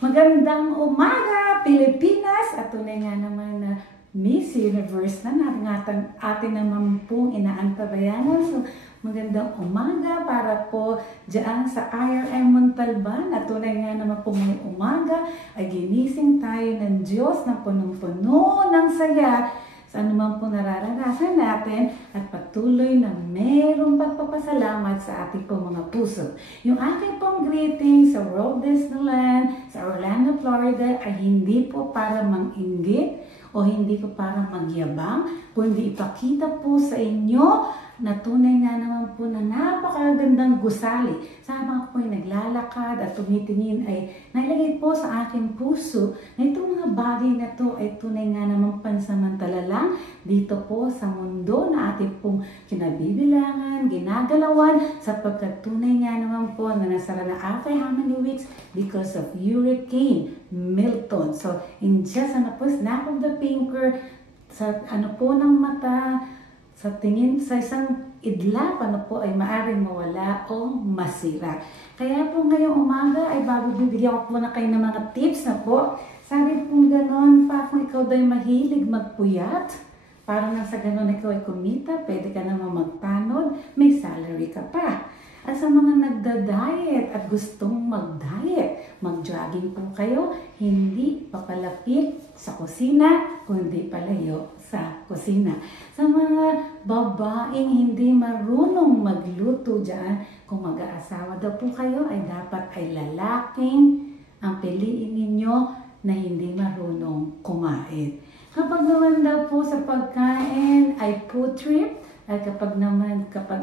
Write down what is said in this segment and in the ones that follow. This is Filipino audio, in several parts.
Magandang umaga, Pilipinas! At tunay nga naman na Miss Universe na atin naman pong inaantabayanan. So, magandang umaga para po dyan sa IRM Montalban. At tunay nga naman po ngayong umaga ay ginising tayo ng Diyos na punong-puno ng saya sa anuman po nararanasan natin at patuloy na mayroong pagpapasalamat sa ating pong mga puso. Yung aking pong greeting sa Walt Disneyland, sa Orlando, Florida ay hindi po para mang-inggit o hindi po para magyabang, kundi ipakita po sa inyo na tunay nga naman po na napakagandang gusali. Sa habang ako ay naglalakad at tumitingin ay nailagay po sa aking puso na itong mga bagay na to ay tunay nga naman pansamantala lang dito po sa mundo na ating pong kinabibilangan, ginagalawan sapagkat tunay nga naman po na nasara na after how many weeks because of Hurricane Milton. So in just po snap of the finger sa po ng mata, sa tingin sa isang idlap, po ay maaaring mawala o masira. Kaya po ngayong umaga ay bago bibigyan ko po na kayo ng mga tips na po. Sabi po gano'n pa kung ikaw daw mahilig magpuyat, para na sa gano'n ikaw ay kumita, pwede ka naman magtanod, may salary ka pa. At sa mga nagda-diet at gustong mag-diet, mag-jogging po kayo, hindi papalapit sa kusina, kundi palayo sa kusina. Sa mga babaeng hindi marunong magluto dyan, kung mag-aasawa daw po kayo, ay dapat ay lalaking ang piliin ninyo na hindi marunong kumain. Kapag naman daw po sa pagkain ay food trip, at kapag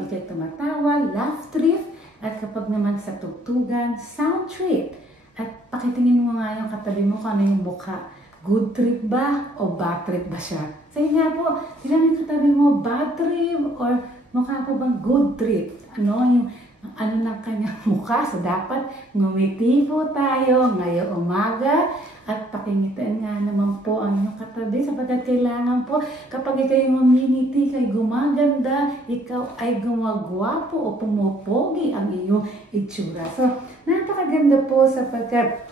ikay tumatawa, laugh trip, at kapag naman sa tugtugan, sound trip. At pakitingin mo nga yung katabi mo kung ano yung mukha. Good trip ba o bad trip ba siya? Sige nga po, tignan yung katabi mo, bad trip or mukha po bang good trip? Yung ng kanyang mukha. So dapat ngumiti po tayo ngayong umaga at pakingitan nga naman po ang inyong katabi sapagkat kailangan po kapag ikaw yung ngumingiti, kay gumaganda, ikaw ay gumagwapo o pumupogi ang iyong itsura. So napakaganda po sapagkat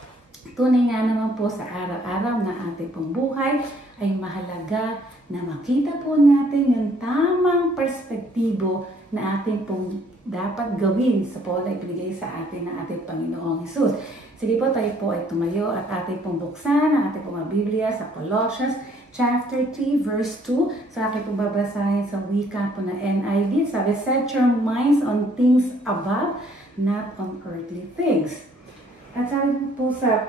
tunay nga naman po sa araw-araw na ating pong buhay ay mahalaga na makita po natin yung tamang perspektibo na ating pong dapat gawin sa po na ibigay sa atin ng ating Panginoong Hesus. Sige po, tayo po ay tumayo at ating pong buksan ang ating pong Biblia sa Colossians chapter 3 verse 2. Sa aking pong babasahin sa wika po na NIV. Sabi, set your minds on things above, not on earthly things. At sabi po sa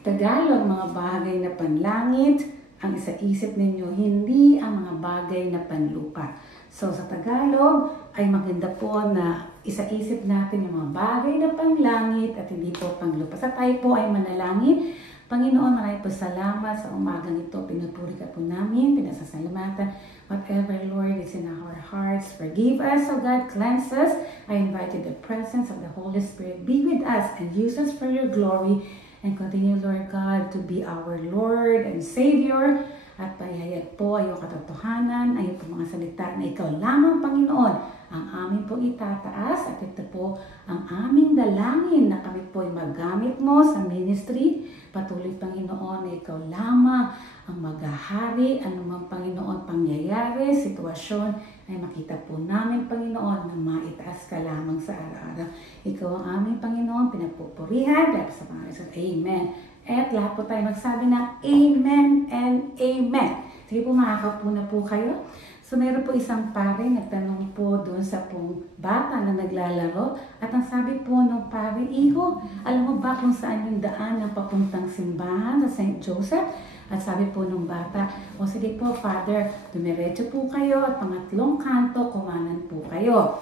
Tagalog, mga bagay na panlangit, ang isaisip ninyo, hindi ang mga bagay na panlupa. So sa Tagalog ay maganda po na isaisip natin yung mga bagay na panlangit at hindi po panglupa. Sa tayo po ay manalangin. Panginoon, maraming po salamat sa umagang ito. Pinupuri ka po namin, pinasasalamatan. Whatever, Lord, is in our hearts, forgive us, O God, cleanse us. I invite you the presence of the Holy Spirit. Be with us and use us for your glory. And continue, Lord God, to be our Lord and Savior. At pahayag po ay yung katotohanan, ay yung mga salita na ikaw lamang, Panginoon, ang aming po itataas. At ito po ang aming dalangin na kami po ay magamit mo sa ministry. Patuloy, Panginoon, na ikaw lamang ang maghahari, anumang Panginoon pangyayari, sitwasyon, ay makita po namin, Panginoon, na maitaas ka lamang sa araw-araw. Ikaw ang aming Panginoon, pinagpupurihan, dahil sa Panginoon. Amen. At lahat po tayo magsabi na Amen and Amen. Sige po, makakapo na po kayo. So meron po isang pare, nagtanong po doon sa pong bata na naglalaro. At ang sabi po ng pare, Iho, alam mo ba kung saan yung daan ng papuntang simbahan sa St. Joseph? At sabi po ng bata, o sige po, Father, dumiretso po kayo at pangatlong kanto, kumanan po kayo.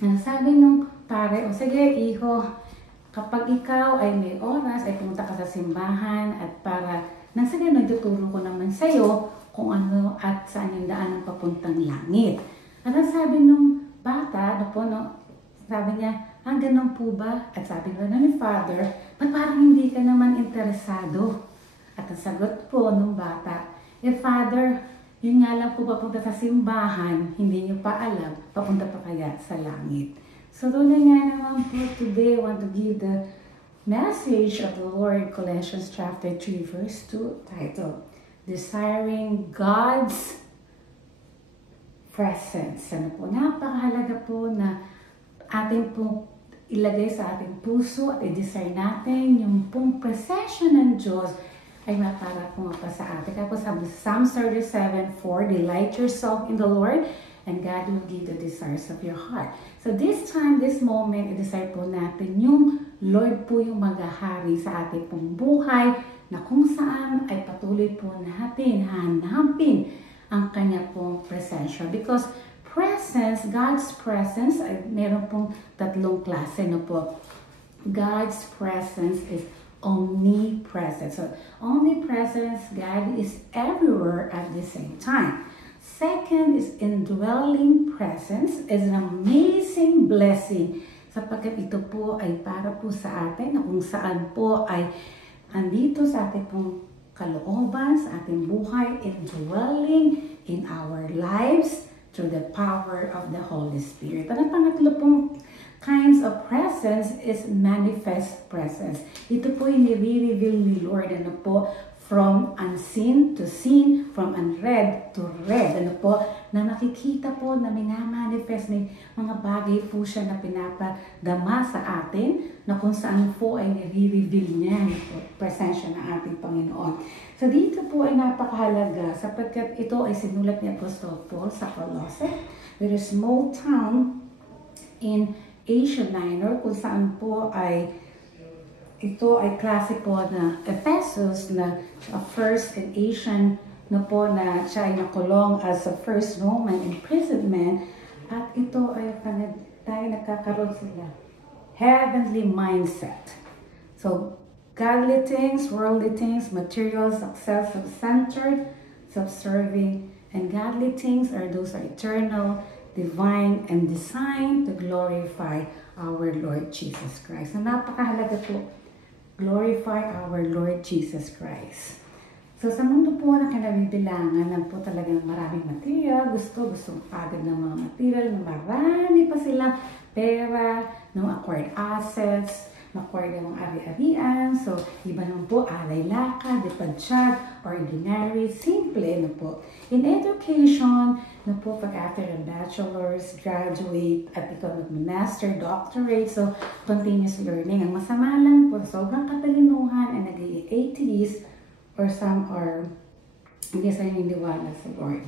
Ang sabi ng pare, o sige, Iho, kapag ikaw ay may oras, ay pumunta ka sa simbahan at para nang sa ganun, tuturo ko naman sa'yo kung ano at saan yung daan ng papuntang langit. At ang sabi ng bata, sabi niya, ganun po ba? At sabi ni Father, ba't parang hindi ka naman interesado? At ang sagot po ng bata, Father, yun nga lang po papunta sa simbahan, hindi niyo pa alam, papunta pa kaya sa langit. So doon nga naman po today, I want to give the message of the Lord, Colossians chapter 3, verse 2, titled, Desiring God's Presence. Ano po, napakahalaga po na ating po ilagay sa ating puso at i-desire natin yung pong presensya ng Diyos ay para pumapa sa atin. Kaya po sabi sa Psalm 37:4, delight yourself in the Lord and God will give the desires of your heart. So this time, this moment, i-desire po natin yung Lord po yung maghahari sa ating pong buhay na kung saan ay patuloy po natin hanapin ang kanya pong presensya. Because presence, God's presence, ay meron pong tatlong klase na po. God's presence is omnipresent. So, omnipresence, God is everywhere at the same time. Second is indwelling presence, is an amazing blessing sapagkat ito po ay para po sa atin na kung saan po ay andito sa ating pong kalooban, sa ating buhay, indwelling in our lives through the power of the Holy Spirit. At ang pangatlo pong kinds of presence is manifest presence. Ito po yung nire-reveal ni Lord, ano po, from unseen to seen, from unread to read, ano po, na nakikita po na minamanifest, may mga bagay po siya na pinapadama sa atin, na kung saan po ay nire-reveal niya, presensya ng ating Panginoon. So dito po ay napakahalaga, sapagkat ito ay sinulat ni Apostol Paul sa Colossae. There is a small town in Asia Minor, kung saan po ay ito ay klase po na Ephesus na first in Asian na po na siya ay nakulong as a first Roman imprisonment at ito ay tayo nagkakaroon sila heavenly mindset. So, godly things, worldly things, material, success, self-centered, self-serving, and godly things are those are eternal, divine, and designed to glorify our Lord Jesus Christ. So, napakahalaga po, glorify our Lord Jesus Christ. So, sa mundo po na kinabibilangan ng po talagang maraming material, gustong agad ng mga material, marami pa silang pera, ng acquired assets, acquired ng mga ari-arian. So, iba naman po, alay laka, depadsyad, ordinary, simple na po. In education, na po pag after a bachelor's, graduate, at ikaw mag-master, doctorate, so continuous learning. Ang masama lang po, sobrang katalinuhan ang naging atheist, or some are hindi sa naniniwala sa Lord.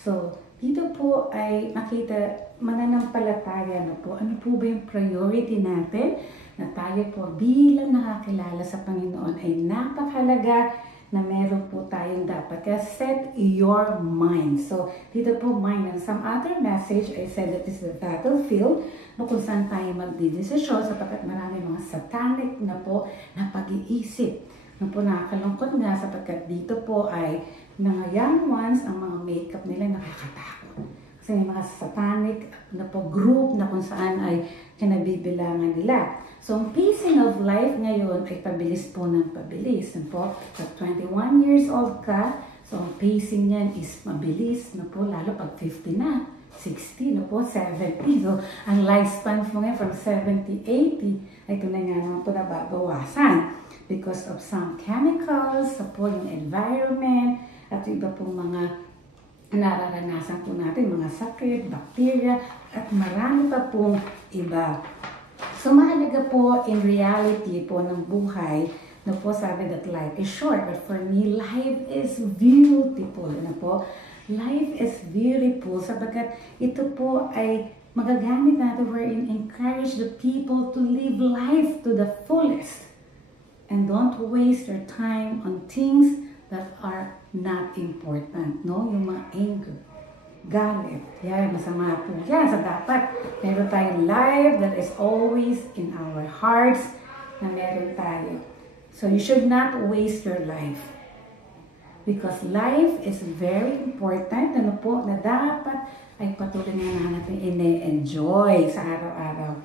So, dito po ay makita mananampalataya na po. Ano po ba yung priority natin na tayo po bilang nakakilala sa Panginoon ay napakahalaga na meron po tayong dapat. Kaya set your mind. So, dito po mind. And some other message, I said that this is the battlefield no, kung saan tayo magdidesisyon sapagkat marami mga satanic na po na pag-iisip. Na po nakakalungkot nga sapagkat dito po ay mga young ones, ang mga makeup nila nakakatakot. Kasi may mga satanic na po group na kung saan ay kinabibilangan nila. So, ang pacing of life ngayon ay pabilis po ng pabilis. Na po, pag 21 years old ka, so ang pacing niyan is mabilis na po, lalo pag 50 na, 60 na po, 70. So, ang lifespan po ngayon from 70, 80, ay ito na nga naman po nababawasan. Because of some chemicals, sa po yung environment, at iba pong mga nararanasan po natin, mga sakit, bacteria, at marami pa pong iba. So, mahalaga po in reality po ng buhay, na po sabi that life is short. But for me, life is beautiful. Na po, life is beautiful sapagkat ito po ay magagamit natin wherein encourage the people to live life to the fullest. And don't waste your time on things that are not important. No? Yung mga anger, galit, yan, masama po yan. So dapat meron tayong life that is always in our hearts na meron tayo. So you should not waste your life. Because life is very important, ano po, na dapat ay patuloy na natin ine-enjoy sa araw-araw.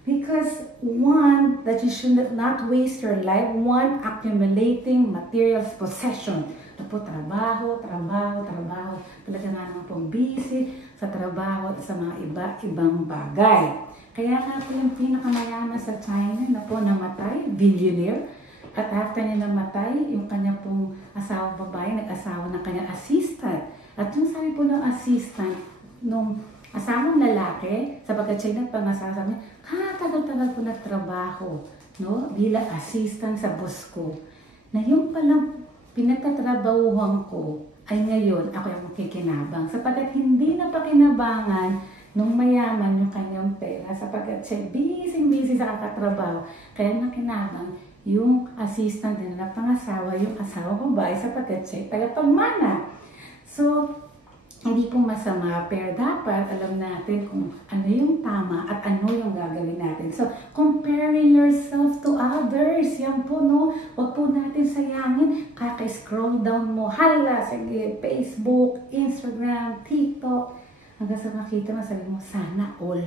Because one, that you should not waste your life, one, accumulating materials, possession. Ito po, trabaho. Talaga nga naman pong busy sa trabaho at sa mga ibang bagay. Kaya nga po yung pinakamayaman sa China na po namatay, billionaire. At after niya namatay, yung kanya pong asawa babae, nag-asawa ng kanyang assistant. At yung sabi po ng assistant, nung asawang lalaki, sapagkat siya nagpangasawa, sabi niya, tagal-tagal ko nagtrabaho, no? Bilang assistant sa boss ko. Na yung palang pinagtatrabahuhan ko, ay ngayon ako yung makikinabang. Sapagkat hindi na pakinabangan nung mayaman yung kanyang pera, sapagkat siya busy sa kakatrabaho. Kaya nakinabang yung assistant na napangasawa, yung asawa babae, sapagkat siya tagapagmana. So, hindi po masama, pero dapat alam natin kung ano yung tama at ano yung gagawin natin. So, comparing yourself to others, yan po, no? Huwag po natin sayangin, kaka-scroll down mo, hala, sige, Facebook, Instagram, TikTok, hanggang sa makita mo, sabi mo, sana all.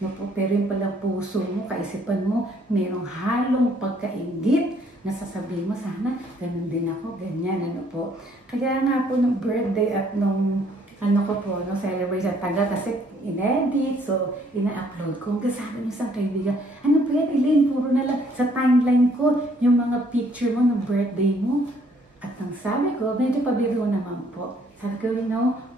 No po, pero yung pala puso mo, kaisipan mo, merong halong pagkaingit, nasasabihin mo, sana, ganun din ako, ganyan, ano po. Kaya nga po, nung birthday at nung celebration tagal kasi in-edit, so ina-upload ko. Hanggang sabi ng isang kaibigan, ano po yan, Elaine, puro na lang sa timeline ko, yung mga picture mo ng birthday mo. At ang sabi ko, medyo pabiro naman po. Sabi ko,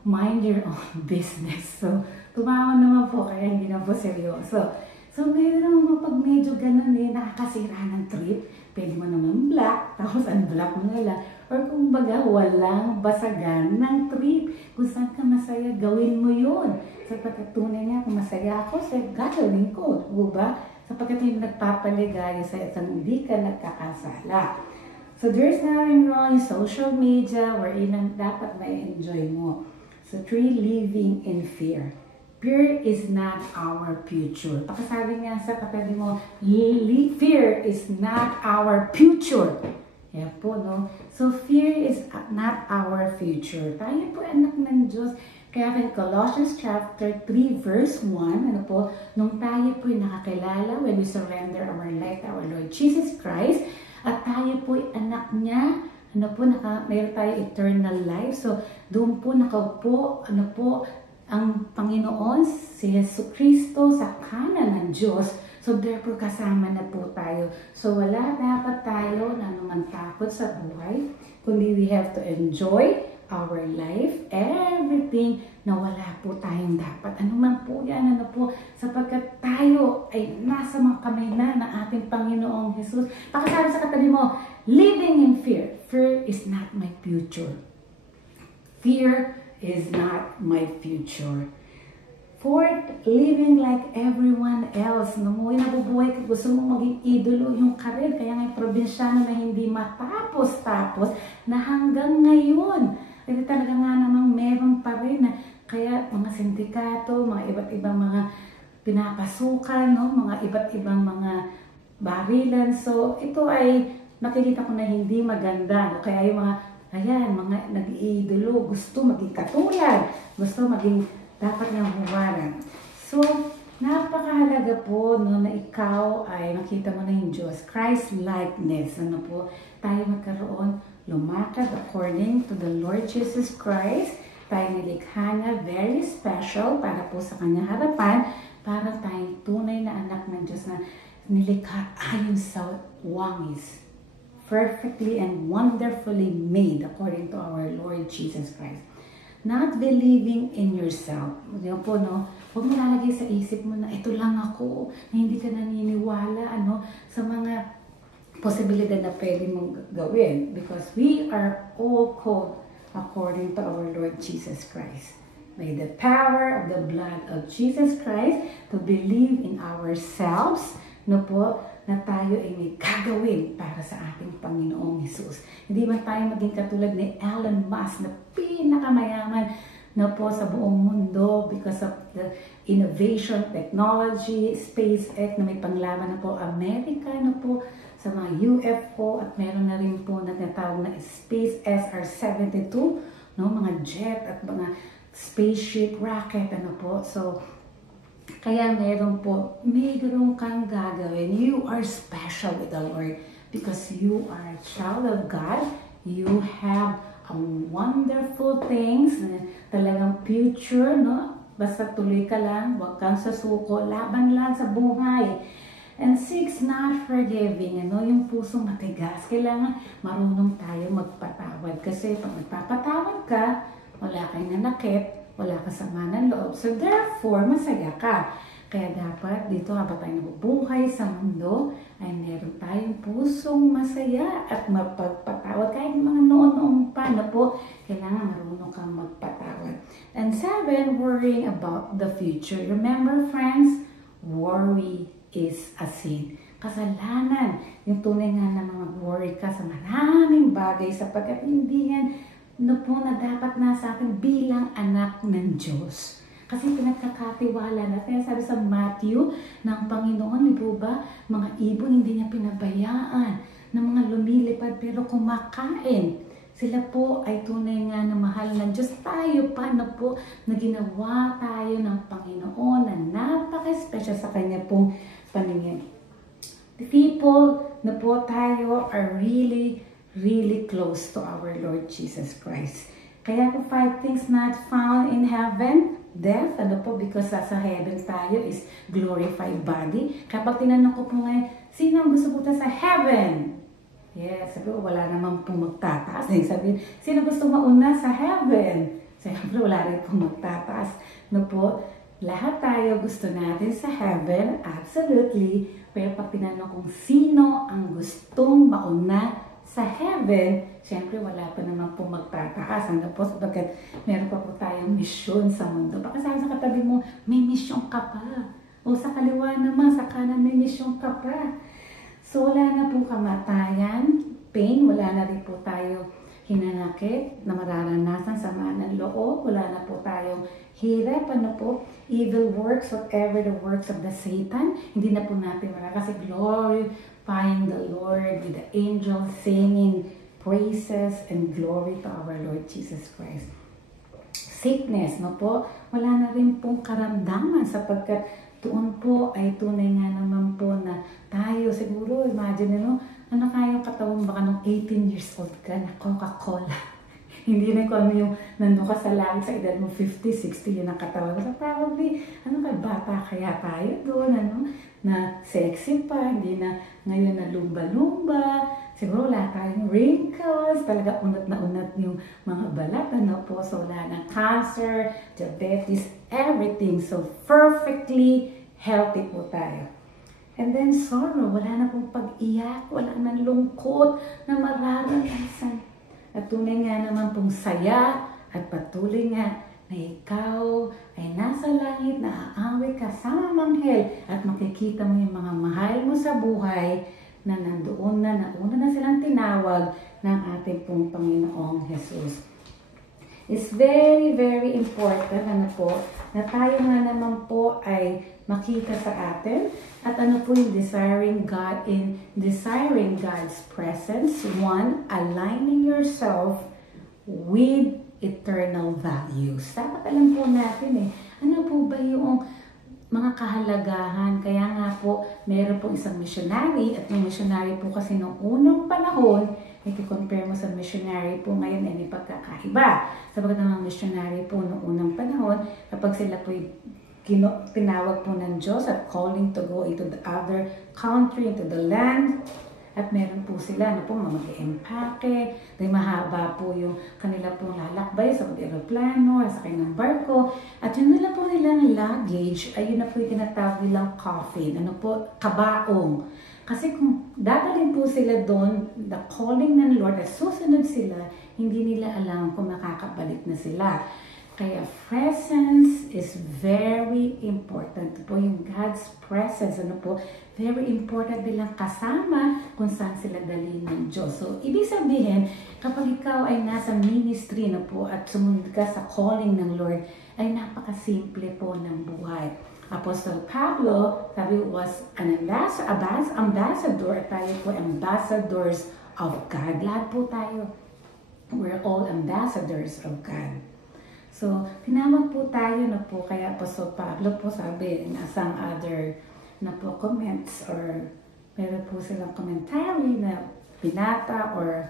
mind your own business. So, tumawa naman po, kaya hindi na po seryoso. So, ngayon naman pag medyo ganun nakakasira ng trip, pwede mo naman black, tapos unblock mo na lang. Or kung baga, walang basagan ng trip. Kung saan ka masaya, gawin mo yun. Sapagkat tunay nga, kung masaya ako, gagawin ko. Diba? Sapagkat yung nagpapaligaya sa isang hindi ka nagkakasala. So there's nothing wrong in social media wherein dapat ma-enjoy mo. So 3, living in fear. Fear is not our future. Pakasabi nga sa katabi mo, fear is not our future. Yan po, no? So, fear is not our future. Tayo po anak ng Diyos. Kaya in Colossians chapter 3 verse 1, nung tayo po nakakilala, when we surrender our life to our Lord Jesus Christ, at tayo po anak niya, mayroon tayo eternal life. So, doon po nakaupo, ang Panginoon, si Yesu Cristo sa kanan ng Diyos. So, therefore, kasama na po tayo. So, wala dapat tayo na naman takot sa buhay, kundi we have to enjoy our life, everything na wala po tayong dapat. Ano man po yan, sapagkat tayo ay nasa mga kamay na ng ating Panginoong Jesus. Pakasabi sa katabi mo, living in fear. Fear is not my future. Fear is not my future. Fourth, living like everyone else. Nabubuhay ka, gusto mo maging idolo yung karir. Kaya nga yung probinsyano na hindi matapos-tapos na hanggang ngayon. Kasi talaga nga namang meron pa rin. Kaya mga sindikato, mga iba't ibang mga pinapasukan, mga iba't ibang mga barilan. So ito ay nakikita ko na hindi maganda. Kaya yung mga nag-iidolo, gusto maging katulad, gusto maging dapat niyang huwaran. So, napakahalaga po na ikaw ay makita mo na yung Diyos. Christ-likeness. Tayo magkaroon, lumakad according to the Lord Jesus Christ. Tayo nilikha niya, very special para po sa kanyang harapan, para tayong tunay na anak ng Diyos na nilikha ayon sa wangis. Perfectly and wonderfully made according to our Lord Jesus Christ. Not believing in yourself. Huwag mo lalagay sa isip mo na ito lang ako, na hindi ka naniniwala sa mga posibilidad na pwede mong gawin. Because we are all called according to our Lord Jesus Christ. By the power of the blood of Jesus Christ, to believe in ourselves, na tayo ay may gagawin para sa ating Panginoong Jesus. Hindi man tayo maging katulad ni Elon Musk na pinakamayaman sa buong mundo because of the innovation, technology, SpaceX na may panglaban na po Amerika sa mga UFO at meron na rin po na tinatawag na Space SR-72, mga jet at mga spaceship rocket So, kaya meron kang gagawin. You are special with the Lord because you are a child of God. You have wonderful things, talagang future, basta tuloy ka lang, huwag kang sasuko, laban lang sa buhay. And 6, not forgiving, yung puso matigas. Kailangan marunong tayo magpatawad. Kasi pag nagpapatawad ka, wala kang nanakit, wala ka sama ng loob. So therefore, masaya ka. Kaya dapat dito habang tayo nabubuhay sa mundo, ay meron tayong pusong masaya at mapagpatawad. Kahit mga noon-noon pa na po, kailangan marunong kang magpatawad. And 7, worrying about the future. Remember friends, worry is a sin. Kasalanan. Yung tunay nga na mag-worry ka sa maraming bagay sapagkat hindi yan na dapat nasa atin bilang anak ng Diyos. Kasi pinagkakatiwala natin. Sabi sa Matthew ng Panginoon, di po ba, mga ibon hindi niya pinabayaan ng mga lumilipad pero kumakain. Sila po ay tunay nga na mahal ng Diyos. Tayo pa na po na ginawa tayo ng Panginoon na napaka-special sa Kanya pong paningin. The people na po tayo are really, really close to our Lord Jesus Christ. Kaya po 5 things not found in heaven, death, because sa heaven tayo is glorified body. Kapag tinanong ko po ngayon, sino ang gusto punta sa heaven? Yes, sabi ko, wala naman pong magtataas. Sabi, sino gusto mauna sa heaven? Siyempre, wala rin pong magtataas. Lahat tayo gusto natin sa heaven, absolutely. Pero pag tinanong kung sino ang gustong mauna sa heaven, siyempre wala pa naman po magtataas. Sapagkat meron pa po tayong misyon sa mundo. Baka sabi sa katabi mo, may misyon ka pa. O sa kaliwa naman, sa kanan may misyon ka pa. So wala na po kamatayan, pain, wala na rin po tayo hinanakit na mararanasan sama ng loob. Wala na po tayong hirap, evil works, whatever the works of the Satan. Hindi na po natin kasi glorifying the Lord with the angels, singing praises and glory to our Lord Jesus Christ. Sickness, wala na rin pong karamdaman sapagkat doon po ay tunay nga naman po na tayo siguro, imagine ano kayang katawan baka nung 18 years old ka na Coca-Cola. Hindi na kung ano yung nandun ka sa langit sa edad mo 50, 60 yun ang katawan. So probably, bata kaya tayo doon, na sexy pa, hindi na ngayon na lumba-lumba. Siguro wala tayong wrinkles, talaga unat na unat yung mga balat, So wala ng cancer, diabetes, everything. So perfectly healthy po tayo. And then sorrow, wala na pong pag-iyak, wala nang lungkot na mararanasan. At tunay nga naman pong saya at patuloy nga na ikaw ay nasa langit, na aaway ka sa manghel at makikita mo yung mga mahal mo sa buhay na nandoon na, nauna na silang tinawag ng ating pong Panginoong Jesus. It's very, very important na tayo nga naman po ay makita sa atin at yung desiring God's presence. 1, aligning yourself with eternal values. Dapat alam po natin ano po ba yung mga kahalagahan. Kaya nga po, meron po isang missionary at yung missionary po kasi noong unang panahon, i-compare mo sa missionary po ngayon ay may pagkakaiba. Sabagat ng missionary po noong unang panahon, kapag sila po tinawag po ng Diyos at calling to go into the other country, into the land, at meron po sila mag-empake, dahil mahaba po yung kanila pong lalakbay sa aeroplano, sa kanilang barko, at yun nila po nilang luggage, ay yun na po yung tinatawag nilang coffin, kabaong. Kasi kung dadalhin po sila doon, the calling ng Lord, at susunod sila, hindi nila alam kung makakabalik na sila. Kaya presence is very important po, yung God's presence, very important bilang kasama kung saan sila dalhin ng Diyos. So, ibig sabihin, kapag ikaw ay nasa ministry at sumunod ka sa calling ng Lord, ay napakasimple po ng buhay. Apostle Pablo, sabi, was an ambassador, at tayo po ambassadors of God. Lahat po tayo, we're all ambassadors of God. So, tinawag po tayo kaya Apostle Pablo po sabi, some other comments or meron po silang commentary na binata or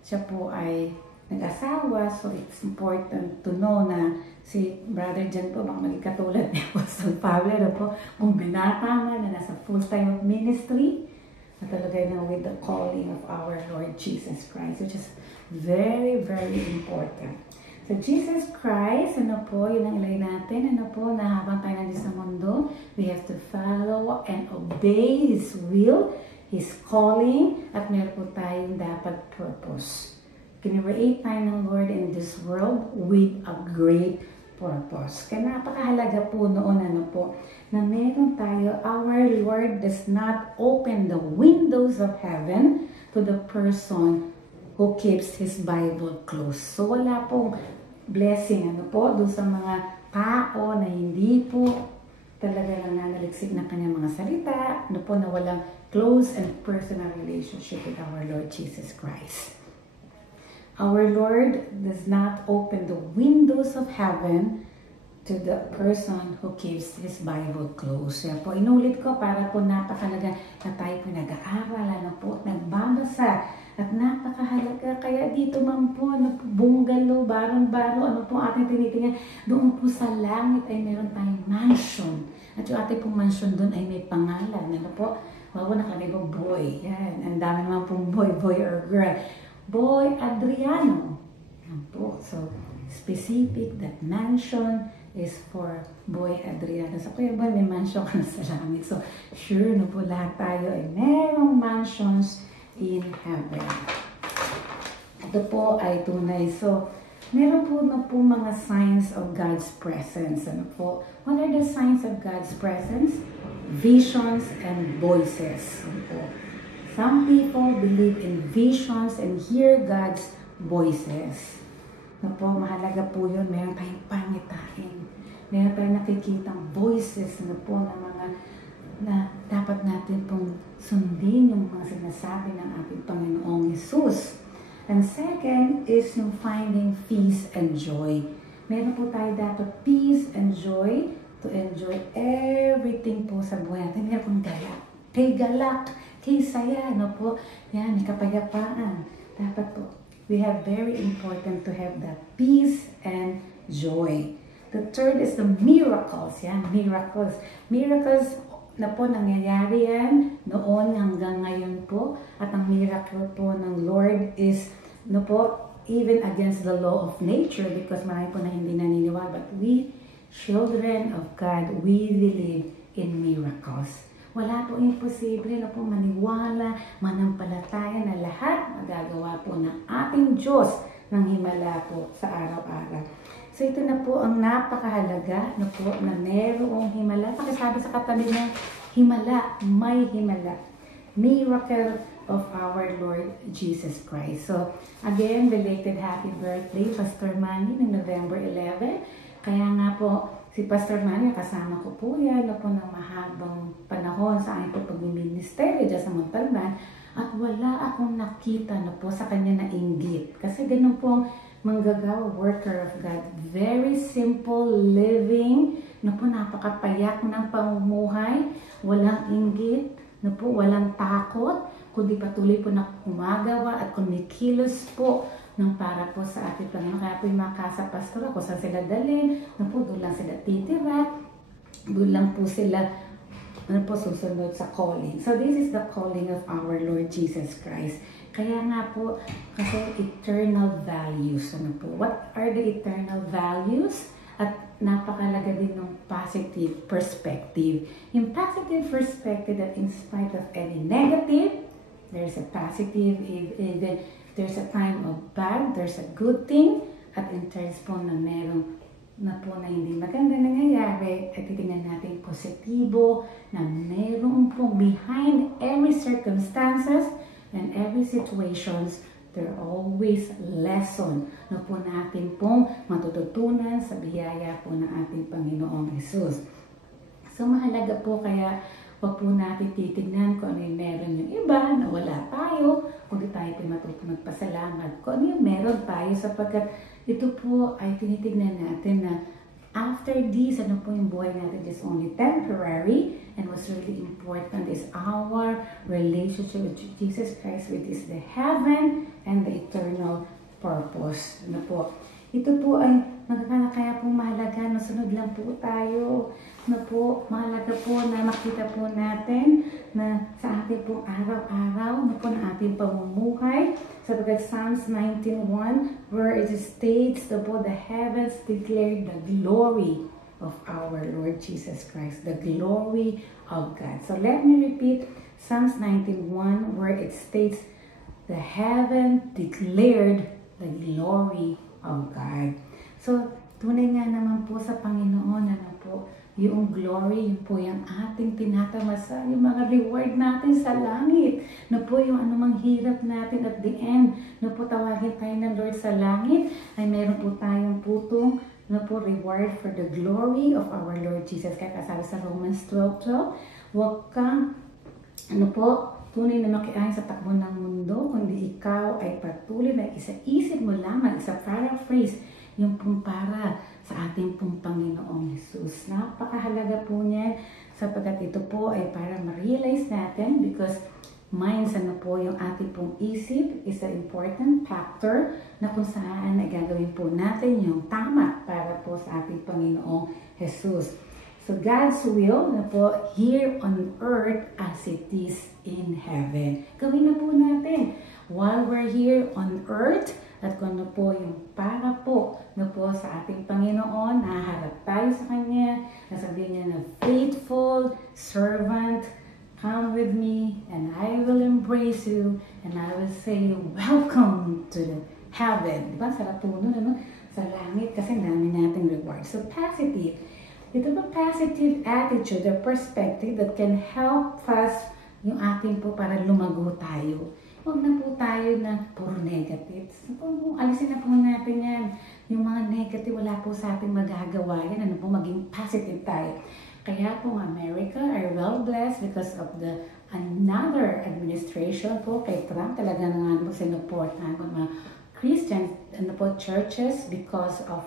siya po ay nag-asawa. So it's important to know na si Brother Jan po, baka maging katulad ni Apostle Pablo na po, kung binata man na nasa full time of ministry, na talaga na with the calling of our Lord Jesus Christ, which is very, very important. So Jesus Christ, ano po, yun ang ilay natin, ano po, na habang tayo nandito sa mundo, we have to follow and obey His will, His calling, at meron po tayong dapat purpose. Kinreate tayo ng Lord in this world with a great purpose. Kaya napakahalaga po noon, ano po, na meron tayo, our Lord does not open the windows of heaven to the person who keeps his Bible closed. So wala pong blessing, ano po, doon sa mga tao na hindi po talaga nananaliksik ng kanyang mga salita, ano po, na walang close and personal relationship with our Lord Jesus Christ. Our Lord does not open the windows of heaven to the person who keeps his Bible closed. Kaya po, inulit ko para po napakahalaga na tayo po nag-aaral, ano po, nagbabasa, at napakahalaga. Kaya dito man po, ano po, bungalow, barong-baro, ano po ating tinitingnan, doon po sa langit ay meron tayong mansion. At yung ating pong mansion doon ay may pangalan, ano po, wawa nakalagay po, boy. Yan, ang dami naman pong boy or girl. Boy Adriano. Yan po. So, specific that mansion is for Boy Adriano. So, Kuya Boy, may mansion ka na sa langit. So, sure na po lahat tayo ay merong mansions in heaven. Ito po ay tunay. So, meron po na po mga signs of God's presence. Ano po? What are the signs of God's presence? Visions and voices. Ano po? Some people believe in visions and hear God's voices. No po, mahalaga po yun. Meron tayong pangitain. Meron tayong nakikitang voices na po ng mga na dapat natin pong sundin yung mga sinasabi ng ating Panginoong Jesus. And second is yung finding peace and joy. Meron po tayo dapat peace and joy to enjoy everything po sa buhay natin. Meron pong galak. Kay galak, kay saya, no po? Yan, may kapayapaan. Dapat po, we have very important to have that peace and joy. The third is the miracles. Yan, miracles. Miracles na po nangyayari yan noon hanggang ngayon po. At ang miracle po ng Lord is, no po, even against the law of nature, because marami po na hindi naniniwala. But we, children of God, we believe in miracles. Wala po imposible na po maniwala, manampalataya na lahat magagawa po ng ating Diyos ng himala po sa araw-araw. So ito na po ang napakahalaga na po na merong himala. Pakisabi sa katabi niya, himala, may himala. Miracle of our Lord Jesus Christ. So again, belated happy birthday, Pastor Manny, ng November 11. Kaya nga po, si Pastor Manny, kasama ko po yan na po ng mahabang panahon sa aking po pag-ministry dyan sa Montalban. At wala akong nakita na po sa kanya na inggit. Kasi ganun po ang manggagawa, worker of God. Very simple living, na po napakapayak ng pamumuhay, walang inggit, na po walang takot, kundi patuloy po na gumagawa at kumikilos po ng para po sa ating Panginoon. Kaya po yung mga kasa pastor, kung saan sila dalhin, na po doon lang sila titira, doon lang po sila susunod sa calling. So this is the calling of our Lord Jesus Christ. Kaya nga po, kasi eternal values. Ano po? What are the eternal values? At napakalaga din ng positive perspective. Yung positive perspective that in spite of any negative, there's a positive, even there's a time of bad, there's a good thing, at in terms po na meron na po na hindi maganda nangyayari, at titingnan natin positibo na meron po behind every circumstances and every situations, there are always lesson na po natin pong matututunan sa biyaya po ng ating Panginoong Jesus. So mahalaga po kaya wag po natin titignan kung ano yung meron yung iba na wala tayo, kundi tayo po matutong magpasalamat kung ano yung meron tayo, sapagkat ito po ay tinitignan natin na after this, ano po yung buhay natin is only temporary, and what's really important is our relationship with Jesus Christ, which is the heaven and the eternal purpose. Ano po? Ito po ay kaya po mahalaga na sunod lang po tayo. Na po, mahalaga po na makita po natin na sa ating pong araw-araw, na po na ating pamumuhay. Sapagkat Psalms 19:1, where it states na po, the heavens declare the glory of our Lord Jesus Christ, the glory of God. So let me repeat Psalms 19:1, where it states, the heaven declared the glory of God. So, tunay nga naman po sa Panginoon, ano po, yung glory, yun po yung ating tinatamasa, yung mga reward natin sa langit. Na po yung anumang hirap natin at the end, na po tawagin tayo ng Lord sa langit, ay meron po tayong putong, na po reward for the glory of our Lord Jesus. Kaya kasabi sa Romans 12:12, huwag kang, ano po, tunay na makiayon sa takbo ng mundo, kundi ikaw ay patuloy na isa-isip mo lamang, isa paraphrase, yung pong para sa ating pong Panginoong Jesus. Napakahalaga po niyan sapagkat ito po ay para ma-realize natin because minds ano po yung ating pong isip is an important factor na kung saan ay gagawin po natin yung tama para po sa ating Panginoong Jesus. So God's will na po here on earth as it is in heaven. Gawin na po natin while we're here on earth at kung ano po yung para po na po sa ating Panginoon, naharap tayo sa Kanya, nasabihin niya na faithful servant, come with me and I will embrace you and I will say welcome to the heaven. Diba? Sarap po nun, ano? Sa langit kasi namin natin reward. So positive. Ito ba positive attitude or perspective that can help us yung ating po para lumago tayo. Huwag na po tayo na puro negatives. Alisin na po natin yan. Yung mga negative, wala po sa ating magagawa yan. Ano po, maging positive tayo. Kaya po America are well blessed because of the another administration po kay Trump. Talaga nga po sinuportahan po mga Christian ano po, churches because of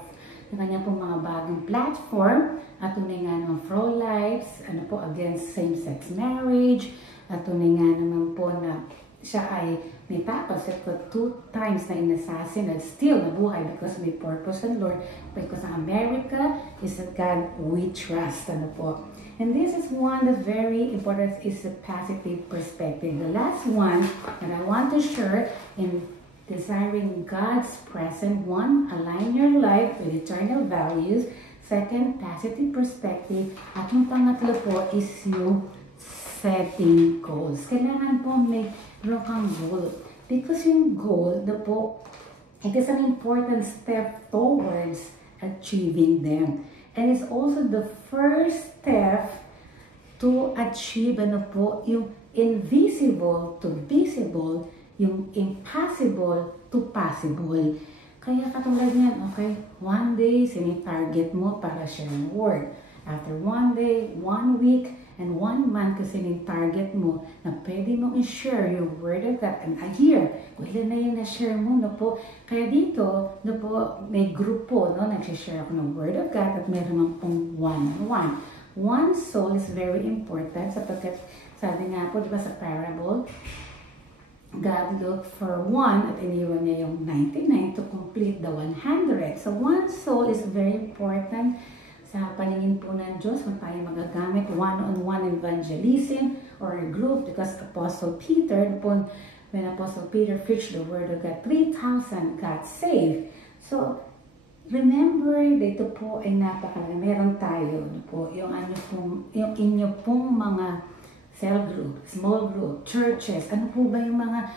yung kanya po mga bagong platform at tunay nga naman pro-lives, ano po, against same-sex marriage, at tunay nga naman po na siya ay may tapos at 2 times na inassassin at still nabuhay because may purpose ng Lord, because America is a God we trust. Ano po. And this is one that's very important, is a positive perspective. The last one that I want to share in desiring God's presence. 1, align your life with eternal values. 2, positive perspective. At yung pangatlo po is yung setting goals. Kailangan po may kang goal. Because yung goal, it is an important step towards achieving them. And it's also the first step to achieve yung invisible to visible, yung impossible to possible. Kaya katulad yan, okay? One day, sini-target mo para share ng word. After 1 day, 1 week, and 1 month kasi target mo na pwede mong i-share yung word of God and a year. Kung ilan na yung na-share mo, no po. Kaya dito, no po, may group po, no, nag-share ako ng word of God at mayroon naman pong one-on-one. One soul is very important sapagkat sabi nga po, di ba sa parable, God looked for one at iniwan niya yung 99 to complete the 100. So one soul is very important sa paningin po ng Diyos kung tayo magagamit one-on-one evangelism or a group because Apostle Peter, when Apostle Peter preached the word of God, 3,000 got saved. So, remember, dito po ay napakalaga. Meron tayo po, yung inyo pong mga cell group, small group, churches, ano po ba yung mga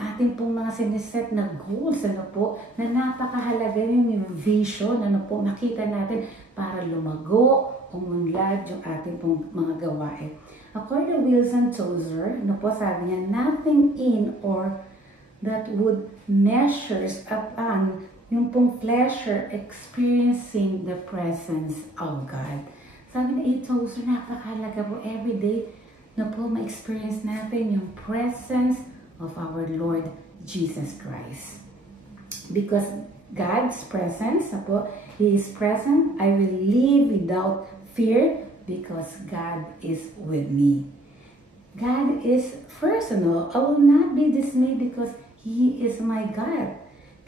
ating pong mga siniset na goals, ano po, na napakahalaga yung vision, ano po, makita natin para lumago, umunlad yung ating pong mga gawain. According to Wilson Tozer, ano po, sabi niya, nothing in or that would measures upon yung pong pleasure experiencing the presence of God. Sabi niya, Tozer, napakahalaga po everyday na po ma-experience natin yung presence of our Lord Jesus Christ. Because God's presence, He is present, I will live without fear because God is with me. God is personal. I will not be dismayed because He is my God.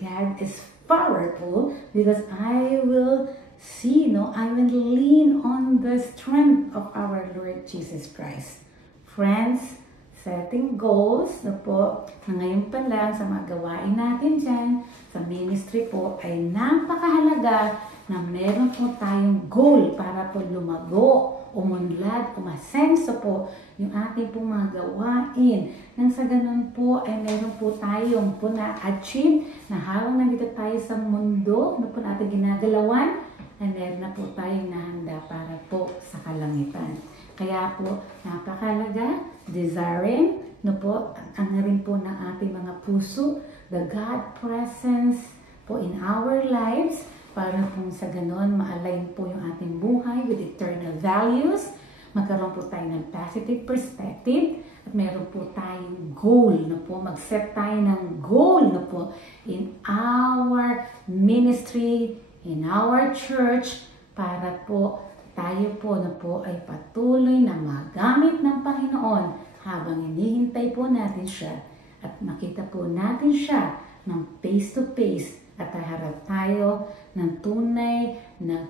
God is powerful because I will see, no, I will lean on the strength of our Lord Jesus Christ. Friends, setting goals na po na ngayon pa lang sa mga gawain natin dyan, sa ministry po, ay napakahalaga na meron po tayong goal para po lumago, umunlad, umasenso po yung ating pong mga gawain. Nang sa ganun po ay meron po tayong po na-achieve na habang nandito tayo sa mundo na po natin ginagalawan, ay meron na po tayong nahanda para po sa kalangitan. Kaya po napakalaga, desiring, no po, ang rin po ng ating mga puso, the God presence po in our lives, para kung sa ganon, ma-align po yung ating buhay with eternal values, magkaroon po tayo ng positive perspective, at meron po tayong goal na po, mag-set tayo ng goal na po in our ministry, in our church, para po tayo po na po ay patuloy na magamit ng Panginoon habang hinihintay po natin siya at makita po natin siya ng face to face at harap tayo ng tunay na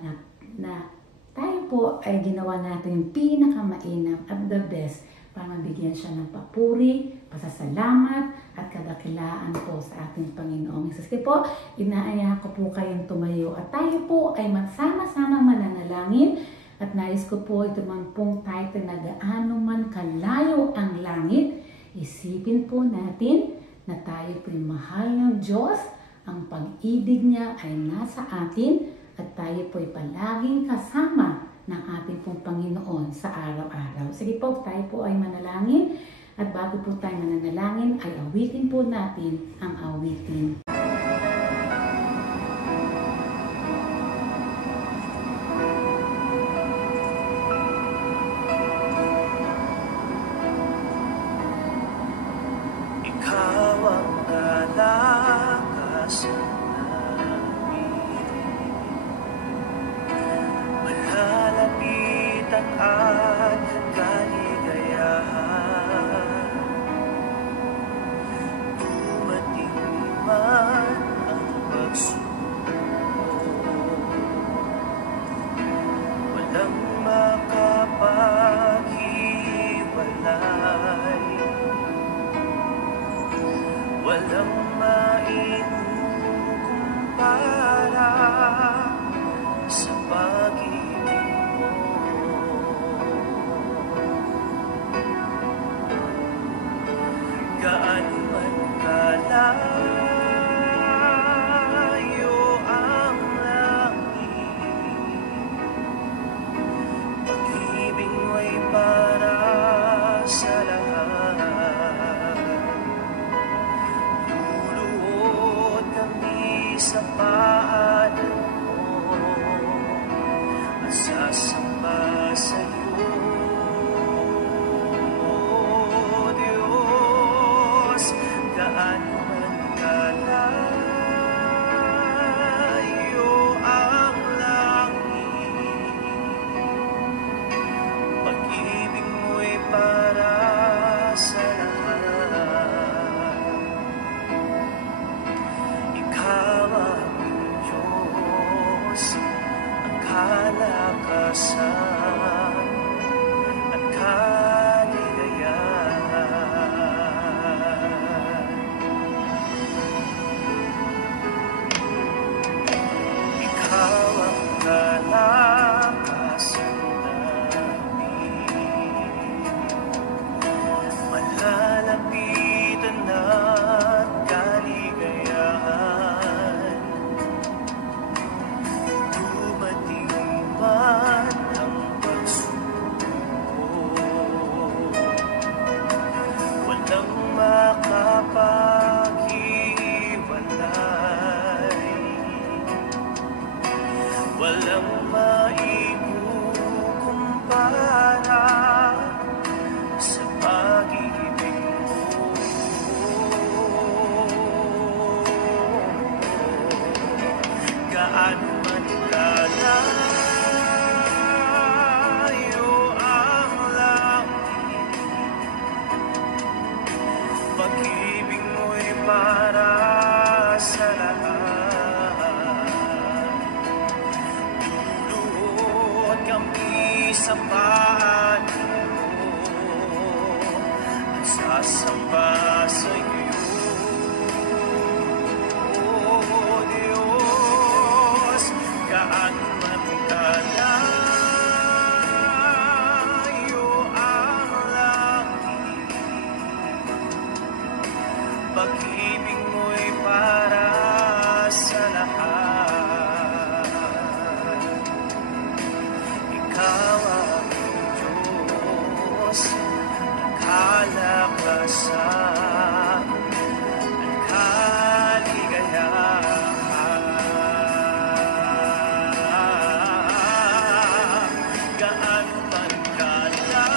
tayo po ay ginawa natin yung pinakamainam at the best para mabigyan siya ng papuri, pasasalamat at kadakilaan po sa ating Panginoong Hesus. Kaya po, inaaya ko po kayong tumayo at tayo po ay magsama-sama mananalangin at nais ko po ito man pong title na gaano man kalayo ang langit. Isipin po natin na tayo po'y mahal ng Diyos, ang pag-ibig niya ay nasa atin at tayo po'y palaging kasama ng ating pong Panginoon sa araw-araw. Sige po, tayo po ay manalangin at bago po tayo mananalangin ay awitin po natin ang awitin. Ikaw ang nalakas malalapitan at kaligayahan. Dumating man ang pagsubok, walang makapaghiwalay, walang maikukumpara sa pag-ibig mo. Gaano man kalayo ang langit, pag-ibig mo'y para sa lahat. Luluhod kami sa paanan mo at sasamba sa'yo, Diyos. Gaano man kalayo ang langit, pag-ibig mo'y para sa lahat. Ikaw ang Diyos, ang kalakasan at kaligayahan. Ikaw ang kalakasan namin, malalapitan at kaligayahan. Dumating man ang pagsubok, walang makapaghiwalay, walang maikukumpara sa pag-ibig mo. Gaano man kalayo ang langit, pag-ibig mo'y para sa lahat. kami sa panig mo at sasamba sa iyo, O Diyos. Gaano man kalayo ang langit, pag-ibig mo'y para sa lahat. Ikaw ang Diyos, ang kalakasan, ang kaligayahan. Gaano man kalayo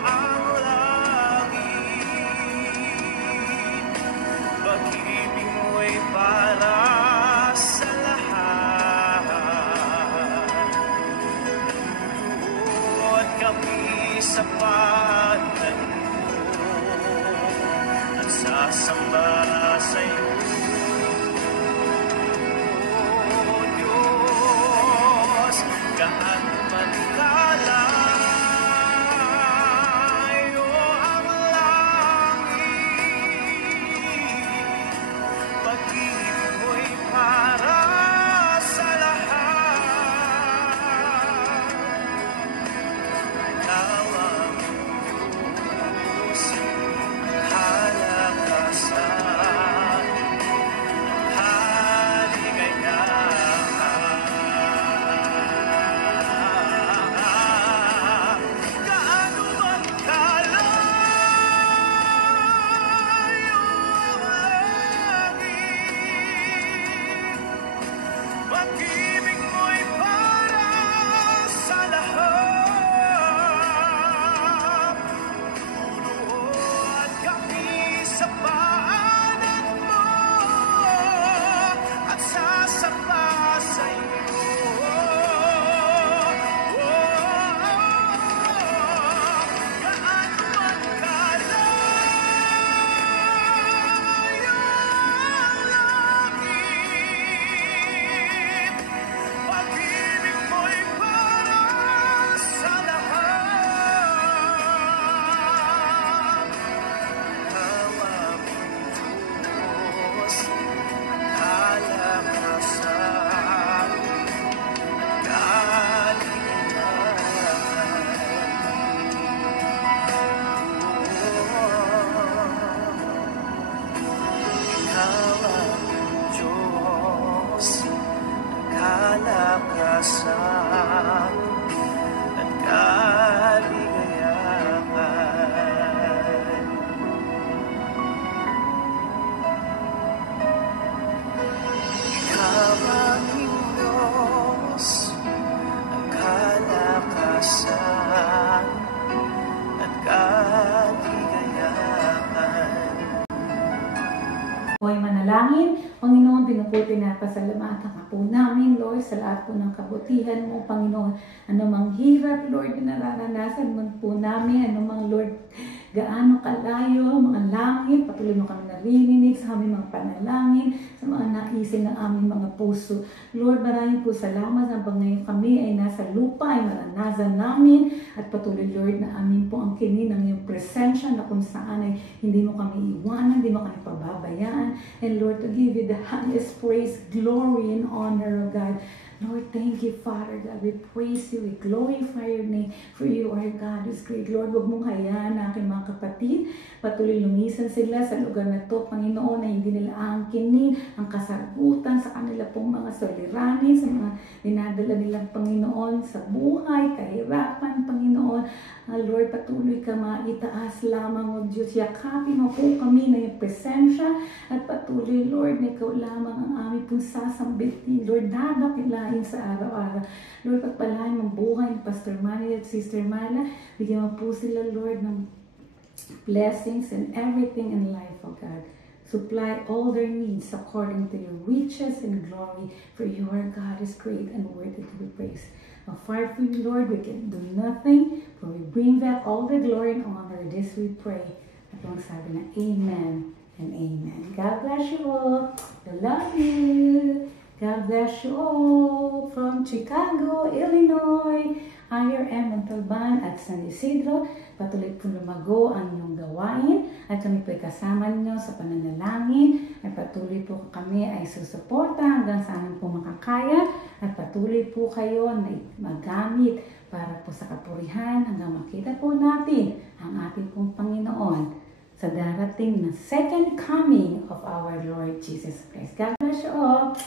ang langit, pag-ibig mo'y para sa lahat. Lumuhod kami sa pagtan mo at sasamba sa iyo, O Diyos. Gaano man kalayo ang langit, pag-ibig mo'y para sa lahat. Ikaw ang Diyos, ang kalakasan, ang kaligayahan. Gaano man kalayo ang langit, pag-ibig mo'y para sa lahat. Luluhod kami sa paanan mo at sasamba sa iyo, gaano man kalayo ang langit, pag-ibig mo'y para sa lahat. Ikaw ang Diyos, kalakasan, ikaw ang Diyos, kalakasan at kaligayahan. Ikaw ang Diyos, ang kalakasan at kaligayahan. Hoy manalangin, Panginoon, pinuputi na pasalamatan ka po namin, Lord, sa lahat po ng kabutihan mo, Panginoon. Anumang hirap, Lord, na nararanasan mo po namin, anumang, Lord, gaano kalayo, mga langit, patuloy mo kami naririnig sa aming mga panalangin, sa mga naisin ng aming mga puso. Lord, maraming po salamat na pag ngayon kami ay nasa lupa, ay maranasan namin, at patuloy, Lord, na amin po ang kinin ng iyong presensya na kung saan ay hindi mo kami iwanan, hindi mo kami pababayaan. And Lord, to give you the highest praise, glory, and honor, O God. Lord, thank you, Father God. We praise you, we glorify your name, for you are God is great. Lord, huwag mong hayaan na aking mga kapatid, patuloy lumisan sila sa lugar na to, Panginoon, na hindi nila angkinin ang kasagutan sa kanila pong mga soliranin, sa mga dinadala nilang, Panginoon, sa buhay, kahirapan, Panginoon. Lord, patuloy ka maitaas lamang, O Diyos. Yakapin mo po kami na iyong presensya, at patuloy, Lord, na ikaw lamang ang aming pong sasambitin. Lord, dadakilain sa araw-araw. Lord, pagpalain mong buhay ni Pastor Manny at Sister Mala. Bigyan mo po sila, Lord, ng blessings and everything in life, O God. Supply all their needs according to your riches and glory, for you are God is great and worthy to be praised. Apart from you, Lord, we can do nothing, for we bring back all the glory and honor. This we pray. At lang sabi na Amen and Amen. God bless you all. I love you. God bless you all from Chicago, Illinois, IRM Montalban at San Isidro. Patuloy po lumago ang inyong gawain at kami po ay kasama ninyo sa pananalangin at patuloy po kami ay susuporta hanggang sa amin po makakaya at patuloy po kayo na magamit para po sa kapurihan hanggang makita po natin ang ating pong Panginoon sa darating na second coming of our Lord Jesus Christ. God bless you all.